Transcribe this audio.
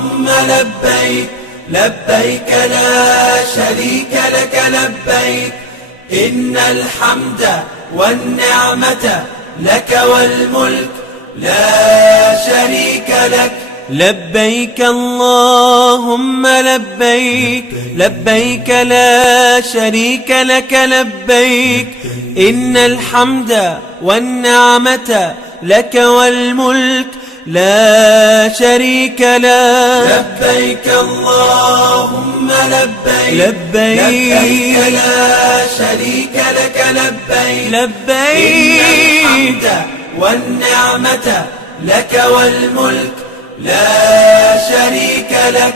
اللهم لبيك لبيك لا شريك لك لبيك إن الحمد والنعمة لك والملك لا شريك لك. لبيك اللهم لبيك لبيك لا شريك لك لبيك إن الحمد والنعمة لك والملك لا شريك لك. لبيك اللهم لبيك لبيك لا شريك لك لبيك لبيك إن الحمد والنعمة لك والملك لا شريك لك.